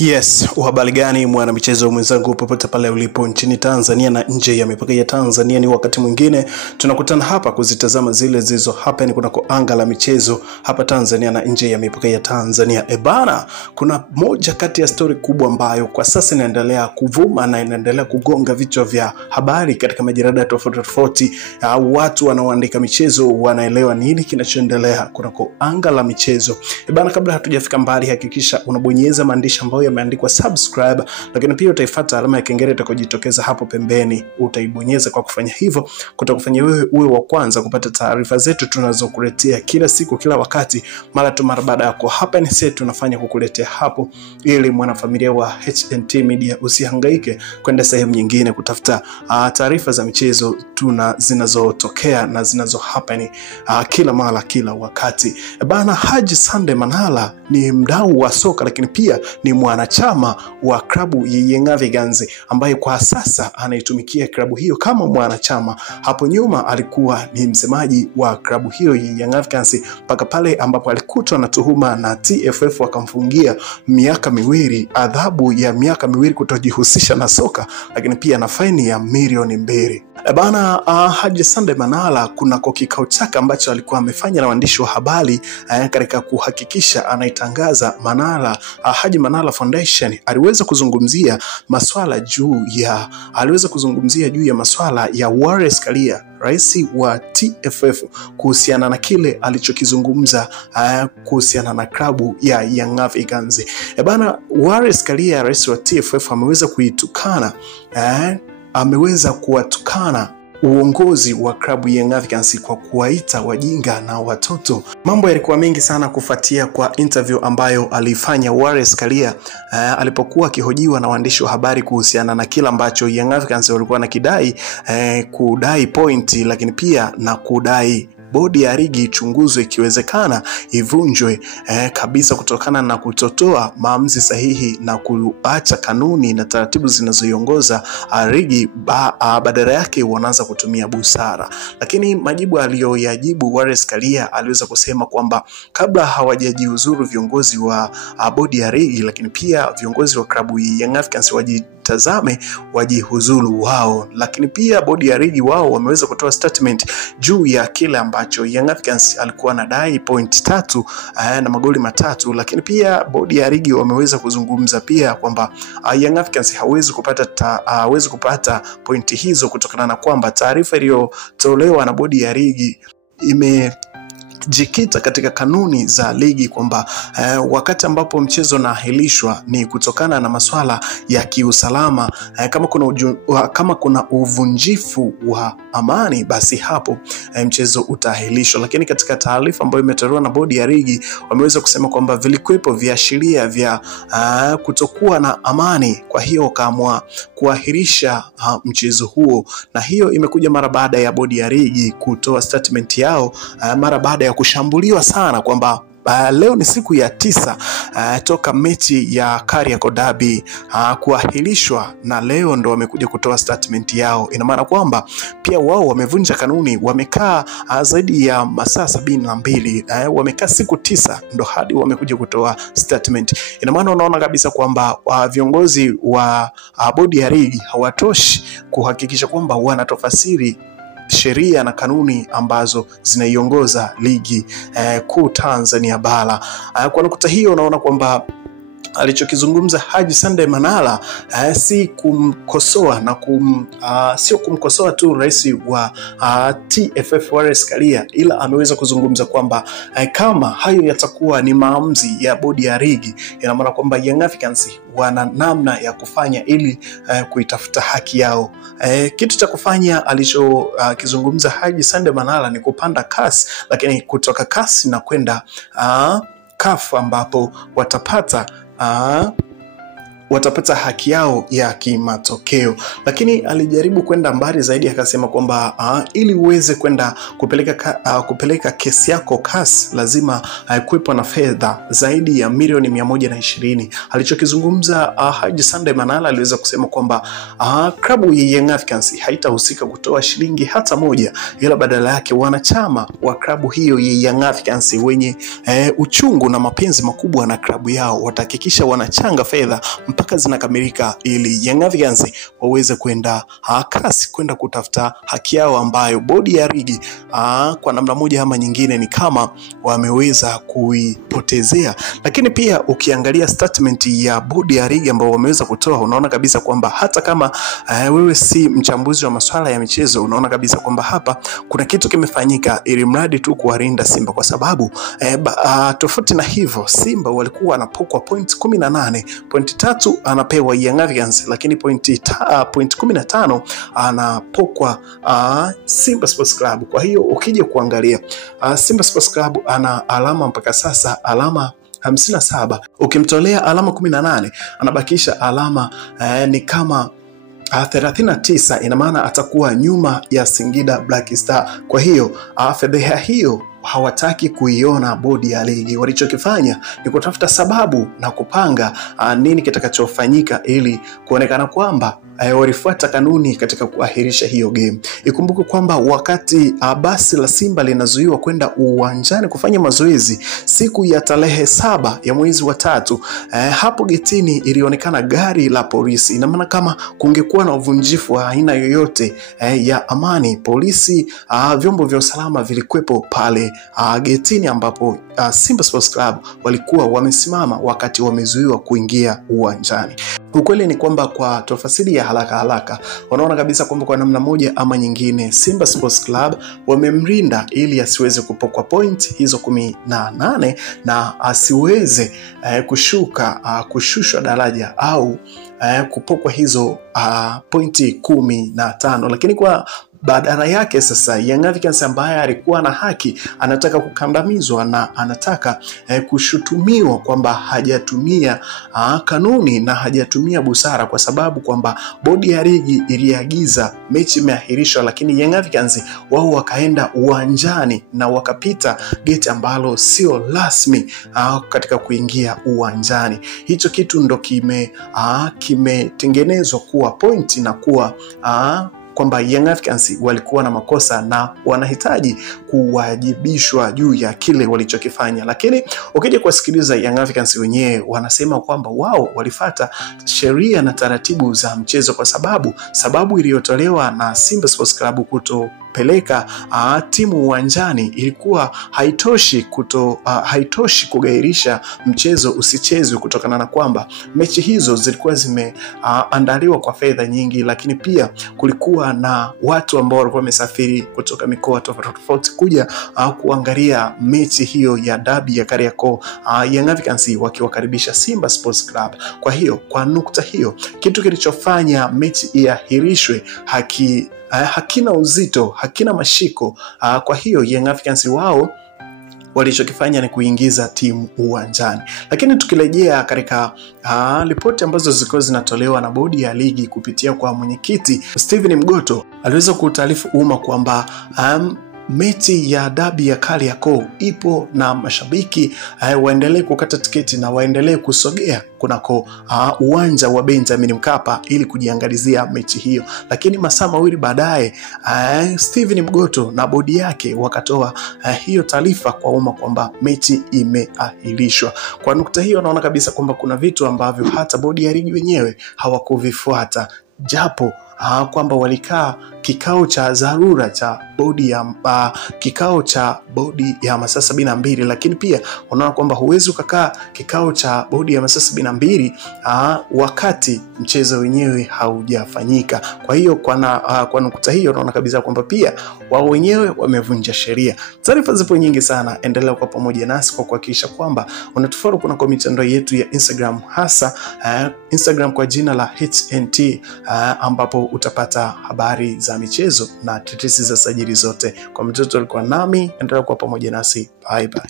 Yes, uhabari gani mwana michezo mwenzangu popote pale ulipo nchini Tanzania na nje ya mipaka ya Tanzania. Ni wakati mwingine tunakutana hapa kuzitazama zile zizo hapa ni kunako anga la michezo hapa Tanzania na nje ya mipaka ya Tanzania. Bana, kuna moja kati ya story kubwa ambayo kwa sasa inaendelea kuvuma na inaendelea kugonga vichwa vya habari katika majarida tofauti. Watu wanaoandika michezo wanaelewa nini kinachoendelea kunako anga la michezo. Bana, kabla hatujafika mbali hakikisha unabonyeza maandishi ambayo yameandikwa subscribe, lakini pia utaifuata alama ya kengele itakayojitokeza hapo pembeni. Utaibonyeza. Kwa kufanya hivyo kutakufanya wewe uwe wa kwanza kupata taarifa zetu tunazokuletea kila siku kila wakati mara baada yako. Hapa ni sisi tunafanya kukuletea hapo, ili mwanafamilia wa HNT Media usihangaike kwenda sehemu nyingine kutafuta taarifa za michezo zinazotokea na zinazo happen kila mara kila wakati. Bana, Haji Sunday Manara ni mdau wa soka, lakini pia ni mwanachama wa klabu ya Young Africans ambaye kwa sasa anaitumikia klabu hiyo kama mwanachama. Hapo nyuma alikuwa ni msemaji wa klabu hiyo ya Young Africans mpaka pale ambapo alikutwa na tuhuma na TFF wakamfungia miaka miwili, adhabu ya miaka miwili kutojihusisha na soka, lakini pia na faini ya milioni 2. Bana, Haji Sunday Manara kuna kikao chake ambacho alikuwa amefanya na waandishi wa habari katika kuhakikisha anaitangaza Haji Manara Foundation. Aliweza kuzungumzia juu ya masuala ya Wallace Karia, rais wa TFF, kuhusiana na kile alichokizungumza kuhusiana na klabu ya Young Africans. Bana, Wallace Karia, rais wa TFF, ameweza kuwatukana uongozi wa klabu Young Africans kwa kuwaita wajinga na watoto. Mambo yalikuwa mengi sana kufuatia kwa interview ambayo alifanya Wallace Karia alipokuwa akihojiwa na waandishi wa habari kuhusiana na kila ambacho Young Africans walikuwa kudai point, lakini pia na kudai bodi ya ligi ichunguzwe, ikiwezekana ivunjwe kabisa kutokana na kutotoa maamuzi sahihi na kuacha kanuni na taratibu zinazoiongoza ligi, badala yake wanaanza kutumia busara. Lakini majibu aliyoyajibu Wallace Karia, aliweza kusema kwamba kabla hawajajiuzuru viongozi wa bodi ya ligi, lakini pia viongozi wa klabu Young Africans wajihuzulu wao. Lakini pia bodi ya ligi wao wameweza kutoa statement juu ya kile ambacho Young Africans alikuwa anadai point 3 na magoli 3. Lakini pia bodi ya ligi wameweza kuzungumza pia kwamba Young Africans hawezi kupata point hizo kutokana na kwamba taarifa iliyotolewa na bodi ya ligi imejikita katika kanuni za ligi, kwamba wakati ambapo mchezo unaahirishwa ni kutokana na masuala ya kiusalama. Kama kuna uvunjifu wa amani, basi hapo mchezo utaahirishwa. Lakini katika taarifa ambayo imetolewa na bodi ya ligi wameweza kusema kwamba vilikuwepo viashiria vya kutokuwa na amani, kwa hiyo wakaamua kuahirisha mchezo huo. Na hiyo imekuja mara baada ya bodi ya ligi kutoa statement yao mara baada ya kushambuliwa sana kwamba leo ni siku ya 9 toka mechi ya Kariakoo Derby kuahirishwa, na leo ndo wamekuja kutoa statement yao. Ina maana kwamba pia wao wamevunja kanuni, wamekaa zaidi ya masaa 72, wamekaa siku 9 ndo hadi wamekuja kutoa statement. Ina maana unaona kabisa kwamba viongozi wa bodi ya ligi hawatoshi kuhakikisha kwamba wanatofasiri sheria na kanuni ambazo zinaiongoza ligi kuu Tanzania bara. Kwa nukta hiyo unaona kwamba alichokizungumza Haji Sunday Manara si kumkosoa na sio kumkosoa tu rais wa TFF Wallace Karia, ila ameweza kuzungumza kwamba kama hayo yatakuwa ni maamuzi ya bodi ya ligi, ina maana kwamba Young Africans wana namna ya kufanya ili kuitafuta haki yao. Kitu cha kufanya alichokizungumza Haji Sunday Manara ni kupanda kasi, lakini kutoka kasi na kwenda CAF ambapo watapata watapata haki yao ya kimatokeo. Lakini alijaribu kwenda mbali zaidi, akasema kwamba ili uweze kwenda kupeleka kesi yako CAS lazima kuwepo na fedha zaidi ya milioni 120. Alichokizungumza Haji Sunday Manara aliweza kusema kwamba klabu ya Young Africans haitahusika kutoa shilingi hata moja, ila badala yake wanachama wa klabu hiyo ya Young Africans wenye uchungu na mapenzi makubwa na klabu yao watahakikisha wanachanga fedha mpaka zinakamilika, ili Young Africans waweze kwenda CAS kwenda kutafuta haki yao ambayo bodi ya ligi kwa namna moja ama nyingine ni kama wameweza kuipotezea. Lakini pia ukiangalia statement ya bodi ya ligi ambao wameweza kutoa, unaona kabisa kwamba hata kama wewe si mchambuzi wa masuala ya michezo, unaona kabisa kwamba hapa kuna kitu kimefanyika ili mradi tu kuwarinda Simba, kwa sababu tofauti na hivyo Simba walikuwa wanapokwa point 18, point 3 anapewa Young Africans, lakini point 15 anapokwa Simba Sports Club. Kwa hiyo ukija kuangalia Simba Sports Club ana alama mpaka sasa alama 57, ukimtolea alama 18 anabakisha alama ni kama 39, ina maana atakuwa nyuma ya Singida Black Star. Kwa hiyo fedheha hiyo hawataki kuiona bodi ya ligi. Walichokifanya ni kutafuta sababu na kupanga nini kitakachofanyika ili kuonekana kwamba walifuata kanuni katika kuahirisha hiyo game. Ikumbuke kwamba wakati basi la Simba linazuiwa kwenda uwanjani kufanya mazoezi siku ya tarehe 7 ya mwezi wa 3, hapo getini ilionekana gari la polisi. Ina maana kama kungekuwa na uvunjifu wa aina yoyote ya amani, polisi vyombo vya usalama vilikuwepo pale getini ambapo Simba Sports Club walikuwa wamesimama wakati wamezuiwa kuingia uwanjani. Ukweli ni kwamba kwa tafsiri ya haraka wanaona kabisa kwamba kwa namna moja ama nyingine Simba Sports Club wamemrinda ili asiweze kupokwa point hizo 18 na asiweze kushushwa daraja au kupokwa hizo pointi 15. Lakini kwa badala yake sasa Young Africans ambaye alikuwa na haki anataka kukandamizwa na anataka kushutumiwa kwamba hajatumia kanuni na hajatumia busara, kwa sababu kwamba bodi ya ligi iliagiza mechi imeahirishwa, lakini Young Africans wao wakaenda uwanjani na wakapita gate ambalo sio rasmi katika kuingia uwanjani. Hicho kitu ndo kimetengenezwa kuwa point na kuwa kwamba Young Africans walikuwa na makosa na wanahitaji kuwajibishwa juu ya kile walichokifanya. Lakini ukija kusikiliza Young Africans wenyewe wanasema kwamba wao walifuata sheria na taratibu za mchezo, kwa sababu iliyotolewa na Simba Sports Club kutopeleka timu uwanjani ilikuwa haitoshi kugairisha mchezo usichezwe, kutokana na kwamba mechi hizo zilikuwa zimeandaliwa kwa fedha nyingi, lakini pia kulikuwa na watu ambao walikuwa wamesafiri kutoka mikoa tofauti kuja kuangalia mechi hiyo ya dabi ya Kariakoo, Young Africans wakiwakaribisha Simba Sports Club. Kwa hiyo kwa nukta hiyo kitu kilichofanya mechi iahirishwe hakina uzito, hakina mashiko. Kwa hiyo Young Africans wao walichokifanya ni kuingiza timu uwanjani. Lakini tukirejea katika ripoti ambazo zilikuwa zinatolewa na bodi ya ligi kupitia kwa mwenyekiti Steven Mgoto, aliweza kutaarifu umma kwamba mechi ya dabi ya Kariakoo ipo na mashabiki waendelee kukata tiketi na waendelee kusogea kunako uwanja wa Benjamin Mkapa ili kujiangalizia mechi hiyo. Lakini masaa mawili baadaye Steven Mgoto na bodi yake wakatoa hiyo taarifa kwa umma kwamba mechi imeahirishwa. Kwa nukta hiyo naona kabisa kwamba kuna vitu ambavyo hata bodi ya ligi wenyewe hawakuvifuata, japo kwamba walikaa kikao cha dharura cha bodi ya masaa 72, lakini pia unaona kwamba huwezi ukakaa kikao cha bodi ya masaa 72 wakati mchezo wenyewe haujafanyika. Kwa hiyo kwa nukta hiyo unaona kabisa kwamba pia wao wenyewe wamevunja sheria. Taarifa zipo nyingi sana, endelea kwa pamoja nasi kwa kuhakikisha kwamba unatufollow kuna mitandao yetu ya Instagram, hasa Instagram kwa jina la HNT, ambapo utapata habari za michezo na tetesi za sajili zote. Kwa mtoto alikuwa nami, endelea kwa pamoja nasi. Bye bye.